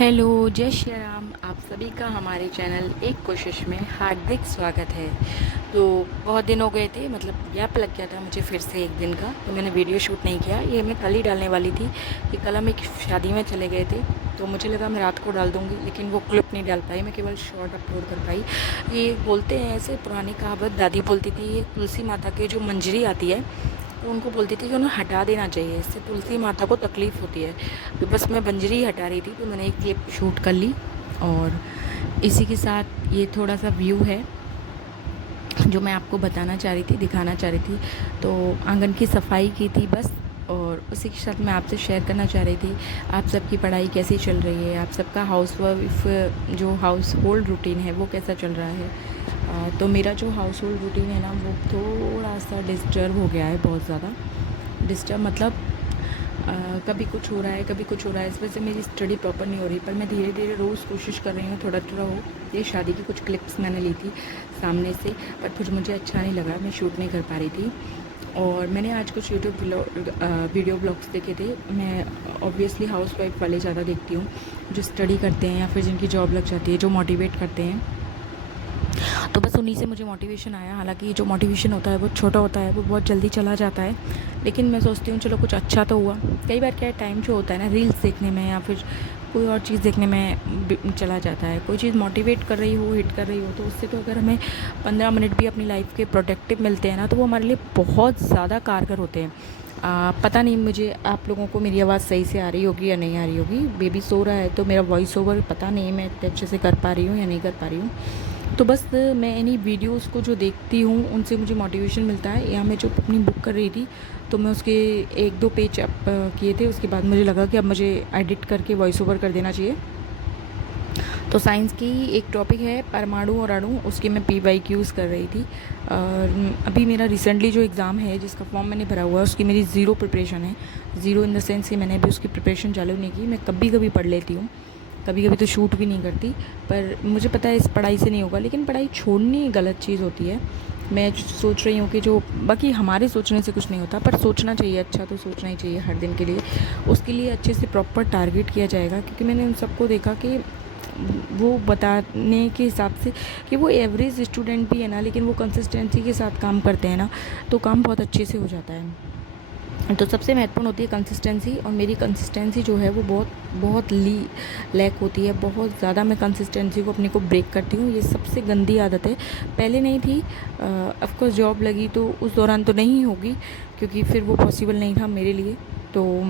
Hello, जय श्री राम। आप सभी का हमारे चैनल एक कोशिश में हार्दिक स्वागत है। तो बहुत दिन हो गए थे, मतलब गैप लग गया था मुझे फिर से एक दिन का, तो मैंने वीडियो शूट नहीं किया। ये मैं कल ही डालने वाली थी कि कल हम एक शादी में चले गए थे, तो मुझे लगा मैं रात को डाल दूँगी, लेकिन वो क्लिप नहीं डाल पाई, मैं केवल शॉर्ट अपलोड कर पाई। ये बोलते हैं ऐसे, पुरानी कहावत दादी बोलती थी, ये तुलसी माता की जो मंजरी आती है तो उनको बोलती थी कि उन्हें हटा देना चाहिए, इससे तुलसी माता को तकलीफ़ होती है। तो बस मैं बंजरी हटा रही थी, तो मैंने एक क्लिप शूट कर ली। और इसी के साथ ये थोड़ा सा व्यू है जो मैं आपको बताना चाह रही थी, दिखाना चाह रही थी। तो आंगन की सफाई की थी बस, और उसी के साथ मैं आपसे शेयर करना चाह रही थी आप सबकी पढ़ाई कैसी चल रही है, आप सबका हाउस वाइफ जो हाउस होल्ड रूटीन है वो कैसा चल रहा है। तो मेरा जो हाउस होल्ड रूटीन है ना, वो थोड़ा सा डिस्टर्ब हो गया है, बहुत ज़्यादा डिस्टर्ब। मतलब कभी कुछ हो रहा है, कभी कुछ हो रहा है, इस वजह से मेरी स्टडी प्रॉपर नहीं हो रही। पर मैं धीरे धीरे रोज़ कोशिश कर रही हूँ थोड़ा थोड़ा हो। ये शादी की कुछ क्लिप्स मैंने ली थी सामने से, पर कुछ मुझे अच्छा नहीं लगा, मैं शूट नहीं कर पा रही थी। और मैंने आज कुछ वीडियो ब्लॉग्स देखे थे। मैं ऑब्वियसली हाउस वाइफ वाले ज़्यादा देखती हूँ, जो स्टडी करते हैं या फिर जिनकी जॉब लग जाती है, जो मोटिवेट करते हैं। तो बस उन्हीं से मुझे मोटिवेशन आया। हालांकि जो मोटिवेशन होता है वो छोटा होता है, वो बहुत जल्दी चला जाता है, लेकिन मैं सोचती हूँ चलो कुछ अच्छा तो हुआ। कई बार क्या है, टाइम जो होता है ना, रील्स देखने में या फिर कोई और चीज़ देखने में चला जाता है। कोई चीज़ मोटिवेट कर रही हो, हिट कर रही हो, तो उससे तो अगर हमें 15 मिनट भी अपनी लाइफ के प्रोडक्टिव मिलते हैं ना, तो वो हमारे लिए बहुत ज़्यादा कारगर होते हैं। पता नहीं मुझे आप लोगों को मेरी आवाज़ सही से आ रही होगी या नहीं आ रही होगी। बेबी सो रहा है तो मेरा वॉइस ओवर पता नहीं मैं इतने अच्छे से कर पा रही हूँ या नहीं कर पा रही हूँ। तो बस मैं इन्हीं वीडियोस को जो देखती हूँ उनसे मुझे मोटिवेशन मिलता है। या मैं जो अपनी बुक कर रही थी, तो मैं उसके 1-2 पेज अप किए थे, उसके बाद मुझे लगा कि अब मुझे एडिट करके वॉइस ओवर कर देना चाहिए। तो साइंस की एक टॉपिक है परमाणु और अणु, उसकी मैं PYQs कर रही थी। और अभी मेरा रिसेंटली जो एग्ज़ाम है जिसका फॉर्म मैंने भरा हुआ है, उसकी मेरी ज़ीरो प्रिपरेशन है। ज़ीरो इन द सेंस कि मैंने अभी उसकी प्रिपरेशन चालू नहीं की। मैं कभी कभी पढ़ लेती हूँ, कभी कभी तो शूट भी नहीं करती। पर मुझे पता है इस पढ़ाई से नहीं होगा, लेकिन पढ़ाई छोड़नी गलत चीज़ होती है। मैं सोच रही हूँ कि जो बाकी हमारे सोचने से कुछ नहीं होता, पर सोचना चाहिए, अच्छा तो सोचना ही चाहिए हर दिन के लिए। उसके लिए अच्छे से प्रॉपर टारगेट किया जाएगा, क्योंकि मैंने उन सबको देखा कि वो बताने के हिसाब से कि वो एवरेज स्टूडेंट भी है ना, लेकिन वो कंसिस्टेंसी के साथ काम करते हैं ना, तो काम बहुत अच्छे से हो जाता है। तो सबसे महत्वपूर्ण होती है कंसिस्टेंसी, और मेरी कंसिस्टेंसी जो है वो बहुत बहुत लैक होती है। बहुत ज़्यादा मैं कंसिस्टेंसी को अपने को ब्रेक करती हूँ। ये सबसे गंदी आदत है। पहले नहीं थी, ऑफ कोर्स जॉब लगी तो उस दौरान तो नहीं होगी, क्योंकि फिर वो पॉसिबल नहीं था मेरे लिए। तो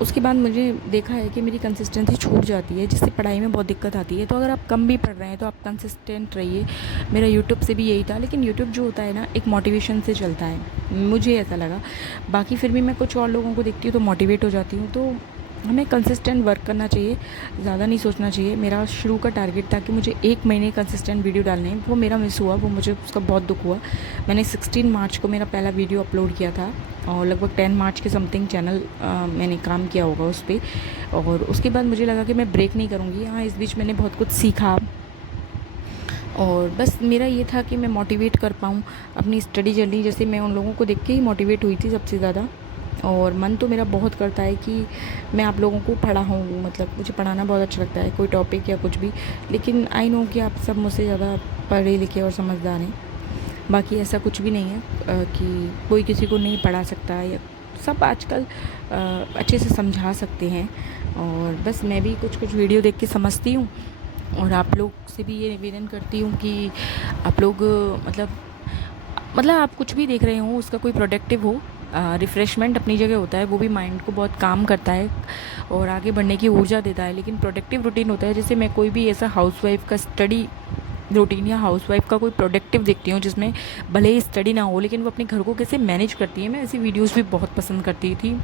उसके बाद मुझे देखा है कि मेरी कंसिस्टेंसी छूट जाती है, जिससे पढ़ाई में बहुत दिक्कत आती है। तो अगर आप कम भी पढ़ रहे हैं तो आप कंसिस्टेंट रहिए। मेरा यूट्यूब से भी यही था, लेकिन यूट्यूब जो होता है ना, एक मोटिवेशन से चलता है, मुझे ऐसा लगा। बाकी फिर भी मैं कुछ और लोगों को देखती हूँ तो मोटिवेट हो जाती हूँ। तो हमें कंसिस्टेंट वर्क करना चाहिए, ज़्यादा नहीं सोचना चाहिए। मेरा शुरू का टारगेट था कि मुझे 1 महीने कंसिस्टेंट वीडियो डालने हैं, वो मेरा मिस हुआ, वो मुझे उसका बहुत दुख हुआ। मैंने 16 मार्च को मेरा पहला वीडियो अपलोड किया था, और लगभग 10 मार्च के समथिंग चैनल मैंने काम किया होगा उस पर। और उसके बाद मुझे लगा कि मैं ब्रेक नहीं करूँगी। हाँ, इस बीच मैंने बहुत कुछ सीखा, और बस मेरा ये था कि मैं मोटिवेट कर पाऊँ अपनी स्टडी जर्नी। जैसे मैं उन लोगों को देख के ही मोटिवेट हुई थी सबसे ज़्यादा। और मन तो मेरा बहुत करता है कि मैं आप लोगों को पढ़ाऊँ, मतलब मुझे पढ़ाना बहुत अच्छा लगता है, कोई टॉपिक या कुछ भी। लेकिन आई नो कि आप सब मुझसे ज़्यादा पढ़े लिखे और समझदार हैं। बाकी ऐसा कुछ भी नहीं है कि कोई किसी को नहीं पढ़ा सकता, या सब आजकल अच्छे से समझा सकते हैं। और बस मैं भी कुछ कुछ वीडियो देख के समझती हूँ, और आप लोग से भी ये निवेदन करती हूँ कि आप लोग मतलब आप कुछ भी देख रहे हो उसका कोई प्रोडक्टिव हो। रिफ़्रेशमेंट अपनी जगह होता है, वो भी माइंड को बहुत काम करता है और आगे बढ़ने की ऊर्जा देता है। लेकिन प्रोडक्टिव रूटीन होता है, जैसे मैं कोई भी ऐसा हाउसवाइफ का स्टडी रूटीन या हाउसवाइफ का कोई प्रोडक्टिव देखती हूँ जिसमें भले ही स्टडी ना हो, लेकिन वो अपने घर को कैसे मैनेज करती है, मैं ऐसी वीडियोज़ भी बहुत पसंद करती थी,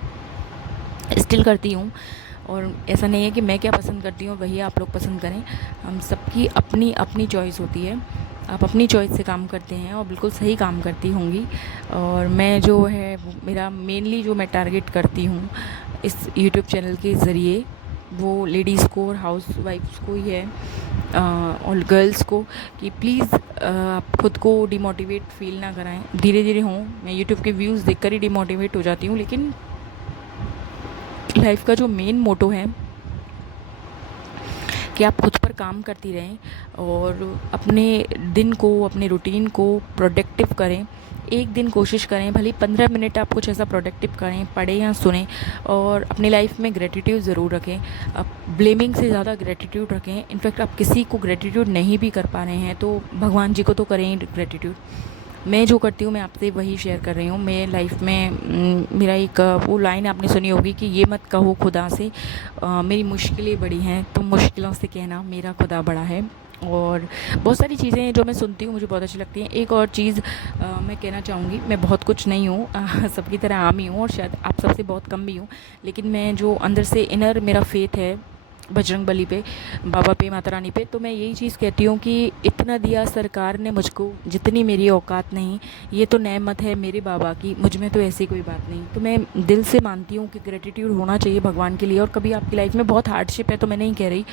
स्टिल करती हूँ। और ऐसा नहीं है कि मैं क्या पसंद करती हूँ वही आप लोग पसंद करें। हम सबकी अपनी अपनी चॉइस होती है। आप अपनी चॉइस से काम करते हैं और बिल्कुल सही काम करती होंगी। और मैं जो है मेरा मेनली जो मैं टारगेट करती हूँ इस यूट्यूब चैनल के ज़रिए, वो लेडीज़ को और हाउस वाइफ्स को ही है, और गर्ल्स को, कि प्लीज़ आप खुद को डिमोटिवेट फील ना कराएं। धीरे धीरे हों। मैं यूट्यूब के व्यूज़ देखकर ही डिमोटिवेट हो जाती हूँ, लेकिन लाइफ का जो मेन मोटो है कि आप खुद पर काम करती रहें और अपने दिन को, अपने रूटीन को प्रोडक्टिव करें। एक दिन कोशिश करें, भले 15 मिनट आप कुछ ऐसा प्रोडक्टिव करें, पढ़ें या सुनें, और अपनी लाइफ में ग्रेटिट्यूड ज़रूर रखें। आप ब्लेमिंग से ज़्यादा ग्रेटिट्यूड रखें। इनफैक्ट आप किसी को ग्रेटिट्यूड नहीं भी कर पा रहे हैं तो भगवान जी को तो करें ही ग्रेटिट्यूड। मैं जो करती हूँ मैं आपसे वही शेयर कर रही हूँ। मैं लाइफ में मेरा एक वो लाइन आपने सुनी होगी कि ये मत कहो खुदा से मेरी मुश्किलें बड़ी हैं, तुम मुश्किलों से कहना मेरा खुदा बड़ा है। और बहुत सारी चीज़ें हैं जो मैं सुनती हूँ, मुझे बहुत अच्छी लगती हैं। एक और चीज़ मैं कहना चाहूँगी, मैं बहुत कुछ नहीं हूँ, सबकी तरह आम ही हूँ और शायद आप सबसे बहुत कम भी हूँ, लेकिन मैं जो अंदर से इनर मेरा फेथ है बजरंग बली पे, बाबा पे, माता रानी पे, तो मैं यही चीज़ कहती हूँ कि इतना दिया सरकार ने मुझको जितनी मेरी औकात नहीं, ये तो नेमत है मेरे बाबा की, मुझ में तो ऐसी कोई बात नहीं। तो मैं दिल से मानती हूँ कि ग्रेटिट्यूड होना चाहिए भगवान के लिए। और कभी आपकी लाइफ में बहुत हार्डशिप है तो मैं नहीं कह रही,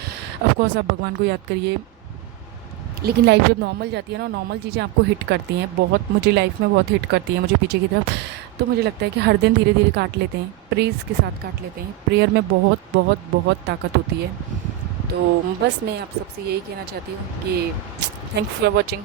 ऑफकोर्स आप भगवान को याद करिए, लेकिन लाइफ जब नॉर्मल जाती है ना, नॉर्मल चीज़ें आपको हिट करती हैं बहुत, मुझे लाइफ में बहुत हिट करती हैं मुझे पीछे की तरफ। तो मुझे लगता है कि हर दिन धीरे धीरे काट लेते हैं, प्रेज़ के साथ काट लेते हैं। प्रेयर में बहुत बहुत बहुत ताकत होती है। तो बस मैं आप सबसे यही कहना चाहती हूँ कि थैंक यू फॉर वॉचिंग।